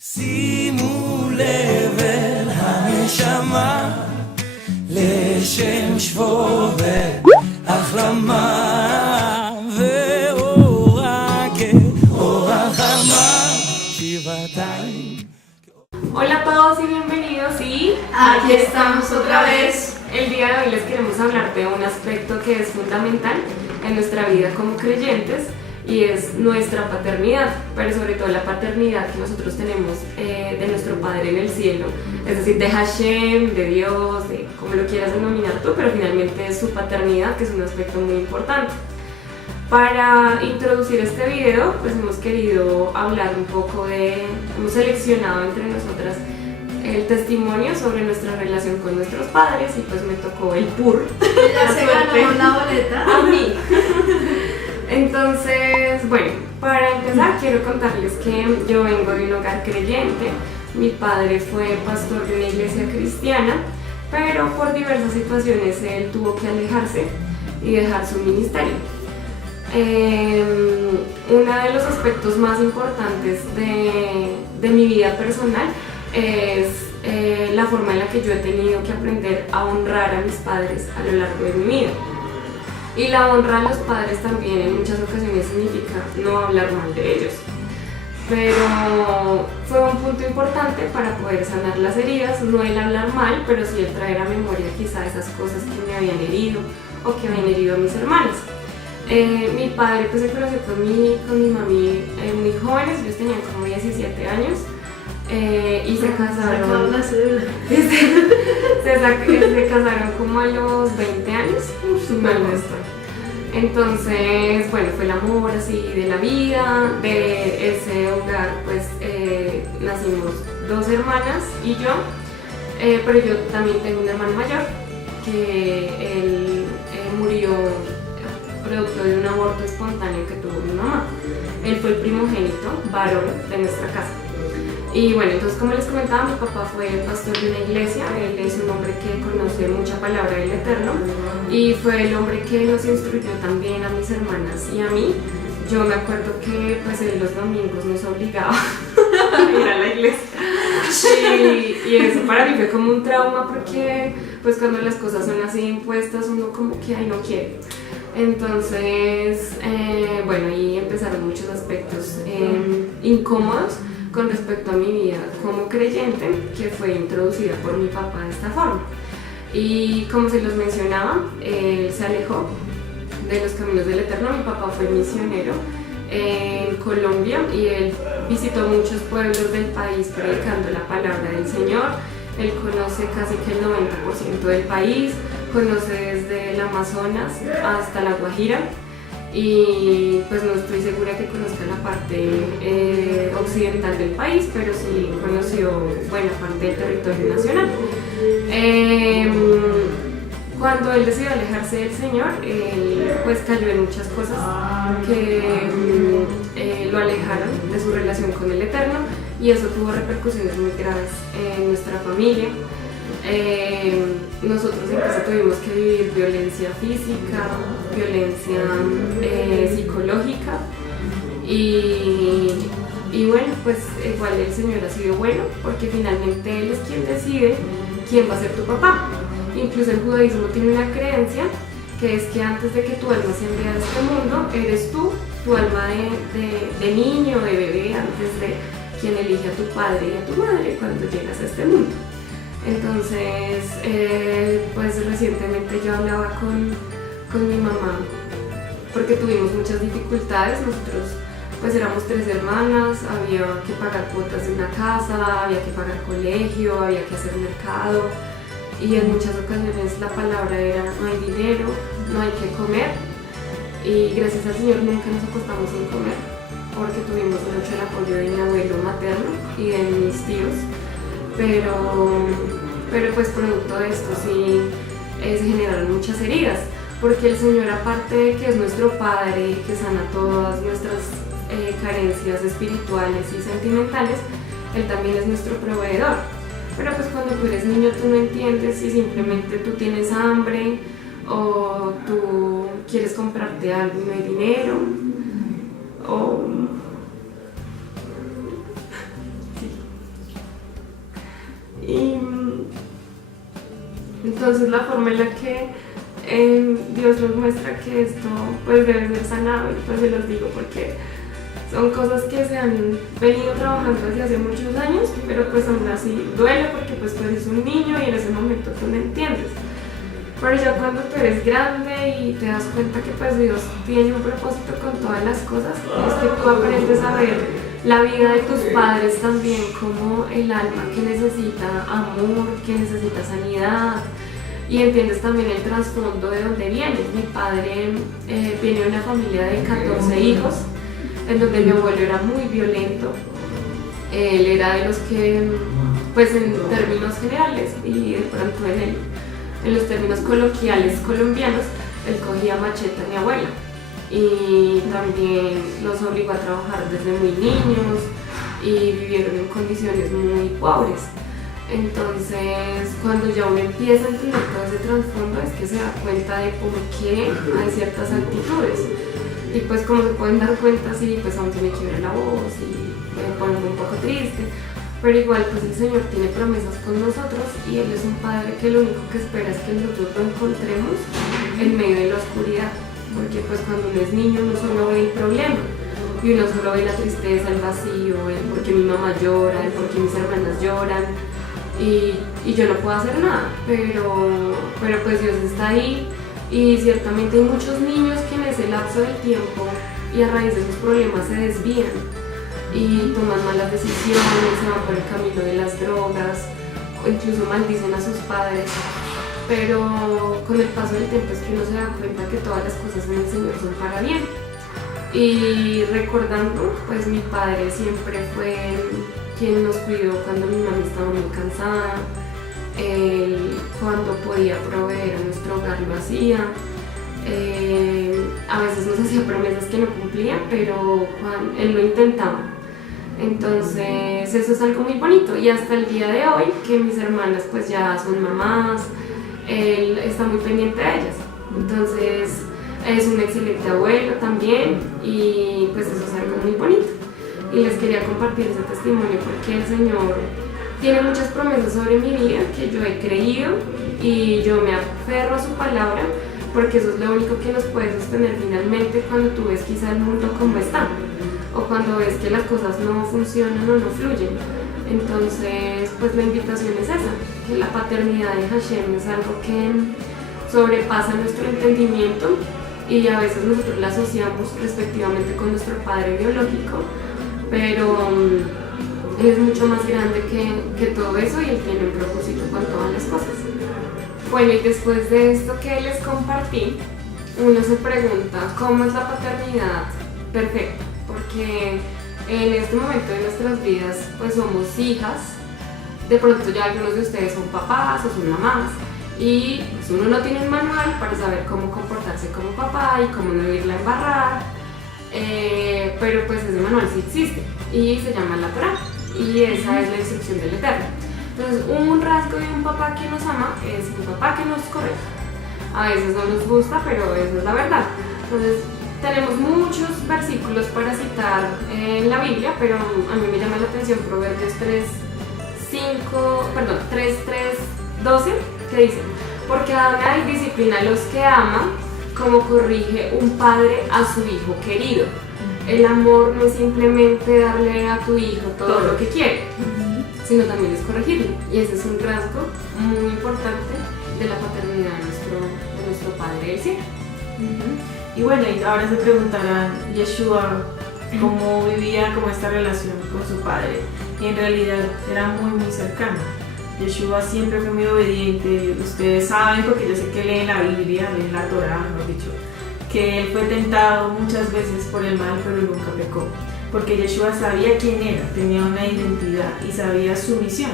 שימו לב אל הנשמה לשם שבו והחלמה ואורה כאורה חמה שבעתיים. Hola a todos y bienvenidos y aquí estamos otra vez. El día de hoy les queremos hablar de un aspecto que es fundamental en nuestra vida como creyentes y es nuestra paternidad, pero sobre todo la paternidad que nosotros tenemos de nuestro Padre en el cielo, es decir, de Hashem, de Dios, de como lo quieras denominar tú, pero finalmente es su paternidad, que es un aspecto muy importante. Para introducir este video, pues hemos querido hablar un poco hemos seleccionado entre nosotras el testimonio sobre nuestra relación con nuestros padres y pues me tocó el PUR. Ya se ganó una boleta. A mí. Entonces, bueno, para empezar quiero contarles que yo vengo de un hogar creyente. Mi padre fue pastor de una iglesia cristiana, pero por diversas situaciones él tuvo que alejarse y dejar su ministerio. Uno de los aspectos más importantes de mi vida personal es la forma en la que yo he tenido que aprender a honrar a mis padres a lo largo de mi vida. Y la honra a los padres también en muchas ocasiones significa no hablar mal de ellos. Pero fue un punto importante para poder sanar las heridas, no el hablar mal, pero sí el traer a memoria quizá esas cosas que me habían herido o que habían herido a mis hermanos. Mi padre pues se conoció con mi mami muy jóvenes, ellos tenían como 17 años y se casaron. Se casaron como a los 20 años, si mal no estoy. Entonces, bueno, fue el amor así de la vida, de ese hogar pues nacimos dos hermanas y yo, pero yo también tengo un hermano mayor que él murió producto de un aborto espontáneo que tuvo mi mamá. Él fue el primogénito varón de nuestra casa. Y bueno, entonces como les comentaba, mi papá fue pastor de una iglesia, él es un hombre que conoce mucha palabra del Eterno y fue el hombre que nos instruyó también a mis hermanas y a mí. Yo me acuerdo que pues él los domingos nos obligaba a ir a la iglesia y eso para mí fue como un trauma porque pues cuando las cosas son así impuestas uno como que ay no quiere. Entonces, bueno, ahí empezaron muchos aspectos incómodos con respecto a mi vida como creyente, que fue introducida por mi papá de esta forma. Y como se los mencionaba, él se alejó de los caminos del Eterno. Mi papá fue misionero en Colombia y él visitó muchos pueblos del país predicando la palabra del Señor. Él conoce casi que el 90% del país, conoce desde el Amazonas hasta la Guajira y pues no estoy segura que conozca la parte occidental del país, pero sí conoció buena parte del territorio nacional. Cuando él decidió alejarse del Señor, él pues cayó en muchas cosas que lo alejaron de su relación con el Eterno y eso tuvo repercusiones muy graves en nuestra familia. Nosotros incluso tuvimos que vivir violencia física, violencia psicológica y bueno, pues igual el Señor ha sido bueno porque finalmente Él es quien decide quién va a ser tu papá. Incluso el judaísmo tiene una creencia que es que antes de que tu alma se envíe a este mundo, eres tú, tu alma de niño, de bebé, antes de quien elige a tu padre y a tu madre cuando llegas a este mundo. Entonces, pues recientemente yo hablaba con mi mamá porque tuvimos muchas dificultades. Nosotros pues éramos 3 hermanas, había que pagar cuotas de una casa, había que pagar colegio, había que hacer mercado y en muchas ocasiones la palabra era no hay dinero, no hay que comer y gracias al Señor nunca nos acostamos sin comer porque tuvimos mucho el apoyo de mi abuelo materno y de mis tíos. Pero pues producto de esto sí se generaron muchas heridas, porque el Señor, aparte de que es nuestro Padre, que sana todas nuestras carencias espirituales y sentimentales, Él también es nuestro proveedor. Pero pues cuando tú eres niño tú no entiendes si simplemente tú tienes hambre o tú quieres comprarte algo y no hay dinero o entonces la forma en la que Dios nos muestra que esto pues debe ser sanado, y pues se los digo porque son cosas que se han venido trabajando desde hace muchos años, pero pues aún así duele porque pues tú eres un niño y en ese momento tú no entiendes. Pero ya cuando tú eres grande y te das cuenta que pues Dios tiene un propósito con todas las cosas, es que tú aprendes a ver la vida de tus padres también como el alma que necesita amor, que necesita sanidad, y entiendes también el trasfondo de dónde vienes. Mi padre viene de una familia de 14 hijos, en donde mi abuelo era muy violento. Él era de los que, pues en términos generales y de pronto en los términos coloquiales colombianos, él cogía machete a mi abuela y también los obligó a trabajar desde muy niños y vivieron en condiciones muy pobres. Entonces, cuando ya uno empieza a entender todo ese trasfondo, es que se da cuenta de por qué hay ciertas actitudes. Y pues como se pueden dar cuenta, sí, pues aún se me quiebra la voz y me pongo un poco triste, pero igual pues el Señor tiene promesas con nosotros y Él es un Padre que lo único que espera es que nosotros lo encontremos en medio de la oscuridad, porque pues cuando uno es niño uno solo ve el problema y uno solo ve la tristeza, el vacío, el por qué mi mamá llora, el por qué mis hermanas lloran y yo no puedo hacer nada, pero pues Dios está ahí. Y ciertamente hay muchos niños que en ese lapso del tiempo y a raíz de sus problemas se desvían y toman malas decisiones, se van por el camino de las drogas o incluso maldicen a sus padres, pero con el paso del tiempo es que uno se da cuenta que todas las cosas en el Señor son para bien. Y recordando, pues mi padre siempre fue quien nos cuidó cuando mi mamá estaba muy cansada. Él, cuando podía proveer a nuestro hogar, lo hacía. A veces nos hacía promesas que no cumplía, pero él lo intentaba. Entonces eso es algo muy bonito, y hasta el día de hoy que mis hermanas pues ya son mamás, él está muy pendiente de ellas. Entonces es un excelente abuelo también, y pues eso es algo muy bonito. Y les quería compartir ese testimonio porque el Señor tiene muchas promesas sobre mi vida que yo he creído y yo me aferro a su palabra, porque eso es lo único que nos puede sostener finalmente cuando tú ves quizá el mundo como está o cuando ves que las cosas no funcionan o no fluyen. Entonces pues la invitación es esa, que la paternidad de Hashem es algo que sobrepasa nuestro entendimiento y a veces nosotros la asociamos respectivamente con nuestro padre biológico, pero Él es mucho más grande que todo eso y Él tiene un propósito con todas las cosas. Bueno, y después de esto que les compartí, uno se pregunta cómo es la paternidad perfecta, porque en este momento de nuestras vidas pues somos hijas, de pronto ya algunos de ustedes son papás o son mamás, y pues uno no tiene un manual para saber cómo comportarse como papá y cómo no irla a embarrar, pero pues ese manual sí existe y se llama la Torá. Y esa es la instrucción del Eterno. Entonces, un rasgo de un papá que nos ama es un papá que nos corrige. A veces no nos gusta, pero esa es la verdad. Entonces, tenemos muchos versículos para citar en la Biblia, pero a mí me llama la atención Proverbios 3:12, que dice: porque ama y disciplina a los que ama, como corrige un padre a su hijo querido. El amor no es simplemente darle a tu hijo todo lo que quiere, sino también es corregirlo. Y ese es un rasgo muy importante de la paternidad de nuestro Padre del Cielo. Y bueno, y ahora se preguntarán, Yeshua, ¿cómo vivía como esta relación con su padre? Y en realidad era muy muy cercana. Yeshua siempre fue muy obediente. Ustedes saben, porque yo sé que leen la Biblia, leen la Torá, mejor dicho, que él fue tentado muchas veces por el mal, pero nunca pecó, porque Yeshua sabía quién era, tenía una identidad y sabía su misión.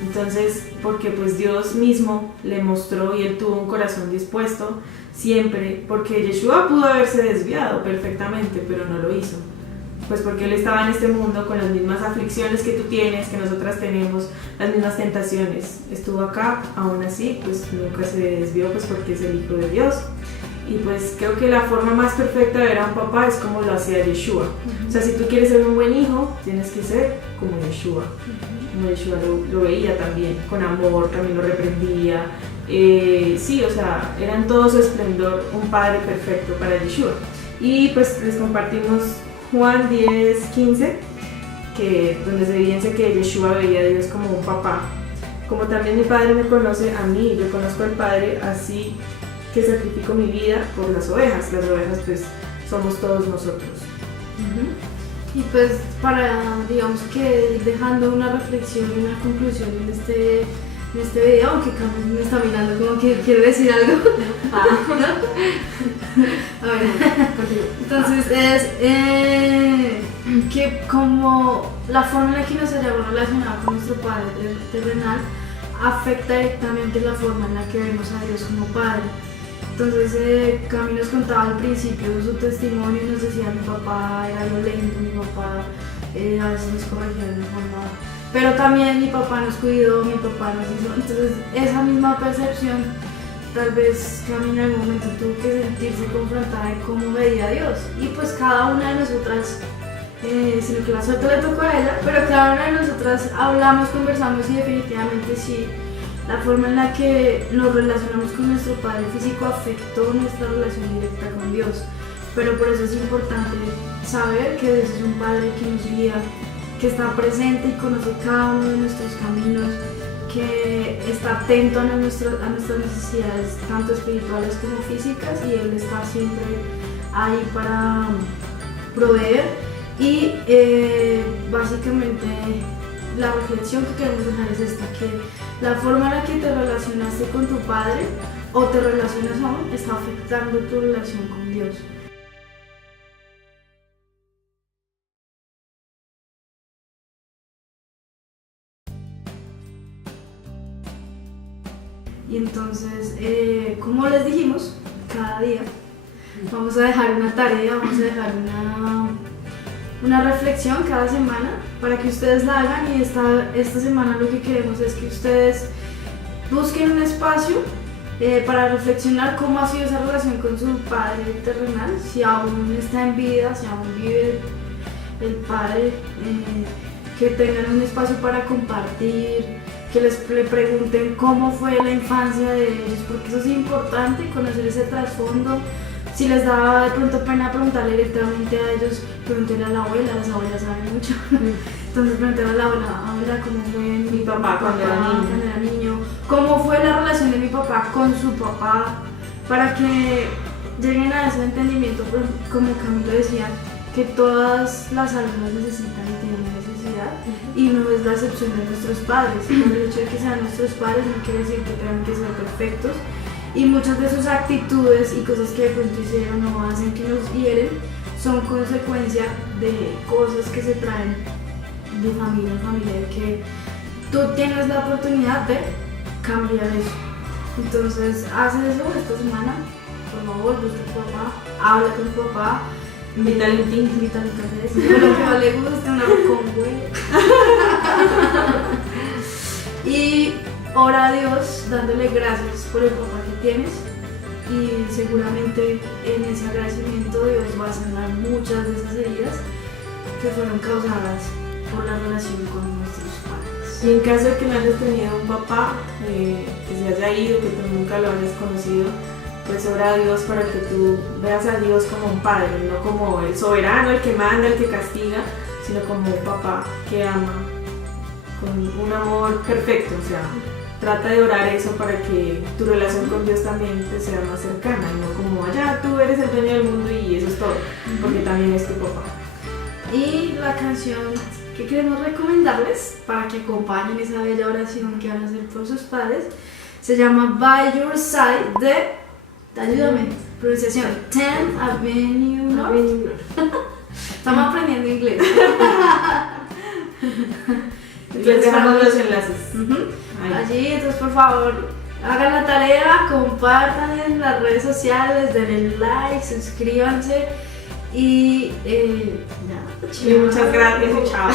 Entonces, porque pues Dios mismo le mostró y él tuvo un corazón dispuesto siempre, porque Yeshua pudo haberse desviado perfectamente, pero no lo hizo, pues porque él estaba en este mundo con las mismas aflicciones que tú tienes, que nosotras tenemos, las mismas tentaciones. Estuvo acá, aún así, pues nunca se desvió, pues porque es el Hijo de Dios. Y pues creo que la forma más perfecta de ver a un papá es como lo hacía Yeshua. O sea, si tú quieres ser un buen hijo, tienes que ser como Yeshua. Como Yeshua lo veía también, con amor, también lo reprendía. Sí, o sea, era en todo su esplendor un padre perfecto para Yeshua. Y pues les compartimos Juan 10:15, donde se evidencia que Yeshua veía a Dios como un papá. Como también mi Padre me conoce a mí, yo conozco al Padre, así que sacrifico mi vida por las ovejas. Las ovejas pues somos todos nosotros. Y pues para, digamos que ir dejando una reflexión y una conclusión en este video, aunque Carmen me está mirando como que quiere decir algo. A ver, entonces es que como la forma en la que nos hayamos relacionado con nuestro Padre terrenal afecta directamente la forma en la que vemos a Dios como Padre. Entonces Cami nos contaba al principio su testimonio y nos decía: mi papá era violento, mi papá a veces nos corregía de una forma, pero también mi papá nos cuidó, mi papá nos hizo. Entonces esa misma percepción tal vez Cami en algún momento tuvo que sentirse confrontada de cómo veía a Dios, y pues cada una de nosotras, sino que la suerte le tocó a ella, pero cada una de nosotras hablamos, conversamos, y definitivamente sí, la forma en la que nos relacionamos con nuestro Padre físico afectó nuestra relación directa con Dios. Pero por eso es importante saber que Dios es un Padre que nos guía, que está presente y conoce cada uno de nuestros caminos, que está atento a nuestras necesidades, tanto espirituales como físicas, y Él está siempre ahí para proveer. Y básicamente la reflexión que queremos dejar es esta: que la forma en la que te relacionaste con tu Padre o te relacionas aún está afectando tu relación con Dios. Y entonces, como les dijimos, cada día vamos a dejar una tarea, vamos a dejar una reflexión cada semana para que ustedes la hagan, y esta semana lo que queremos es que ustedes busquen un espacio para reflexionar cómo ha sido esa relación con su Padre terrenal, si aún está en vida, si aún vive el Padre, que tengan un espacio para compartir, que le pregunten cómo fue la infancia de ellos, porque eso es importante, conocer ese trasfondo. Si les da de pronto pena preguntarle directamente a ellos, pregúntenle a la abuela, las abuelas saben mucho. Entonces pregúntenle a la abuela cómo fue mi papá cuando era niño, cómo fue la relación de mi papá con su papá, para que lleguen a ese entendimiento, como Camilo decía, que todas las almas necesitan y tienen necesidad, y no es la excepción de nuestros padres. Por el hecho de que sean nuestros padres no quiere decir que tengan que ser perfectos, y muchas de sus actitudes y cosas que de pronto hicieron o hacen que nos hieren son consecuencia de cosas que se traen de familia en familia, de que tú tienes la oportunidad de cambiar eso. Entonces haz eso esta semana, por favor, busca a tu papá, habla con tu papá, invítale un tinto, invítale un café, si no lo que más le gusta, una con huevo. Y ora a Dios dándole gracias por el papá que tienes, y seguramente en ese agradecimiento Dios va a sanar muchas de esas heridas que fueron causadas por la relación con nuestros padres. Y en caso de que no hayas tenido un papá que se haya ido, que tú nunca lo hayas conocido, pues ora a Dios para que tú veas a Dios como un padre, no como el soberano, el que manda, el que castiga, sino como un papá que ama con un amor perfecto. O sea, trata de orar eso para que tu relación con Dios también te sea más cercana, y no como allá tú eres el dueño del mundo y eso es todo, porque también es tu papá. Y la canción que queremos recomendarles para que acompañen esa bella oración que van a hacer por sus padres se llama By Your Side de, ayúdame, pronunciación, 10th Avenue North. Estamos aprendiendo inglés. Les dejamos los enlaces. Allí, entonces por favor, hagan la tarea, compartan en las redes sociales, denle like, suscríbanse y muchas gracias y chao.